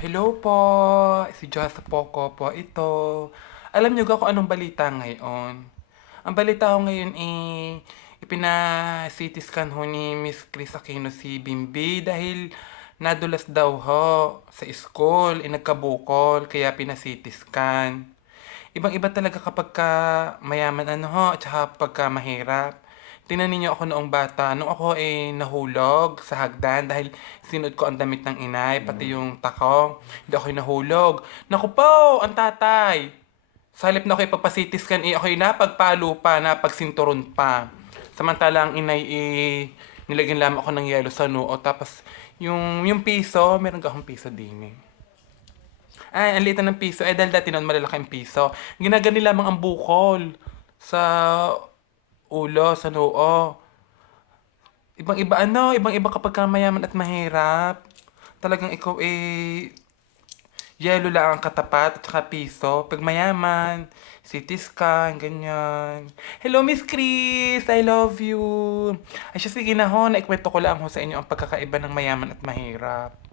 Hello po, si Joseph Poco po ito. Alam niyo ba kung anong balita ngayon? Ang balita ko ngayon eh, ipina-CT ho ni Miss Chris Aquino si Bimbi dahil nadulas daw ho sa school, eh, nagkabukol, kaya pina-CT. Ibang-iba talaga kapag ka mayaman ano ho, at saka pagka mahirap. Tingnan ninyo ako noong bata. Nung ako ay nahulog sa hagdan dahil sinuot ko ang damit ng inay, pati yung takong. Hindi ako nahulog. Naku po, ang tatay. Sa halip na ako ipapasitis kan, eh, ako'y napagpalo pa, napagsinturon pa. Samantala ang inay, eh, nilagyan lamang ako ng yelo sa noo. Tapos, yung, yung piso, meron ka akong piso din eh. Ay, ang liit ng piso. Eh, dahil dati noon malalaki ang piso. Ginagani lamang ang bukol sa ulo, sa noo. Ibang-iba ano, ibang-iba kapag ka mayaman at mahirap. Talagang ikaw eh, yelo lang ang katapat at saka piso. Pag mayaman, CT scan, ganyan. Hello, Miss Chris! I love you! Ay siya, sige na ho, naikwento ko lang ho sa inyo ang pagkakaiba ng mayaman at mahirap.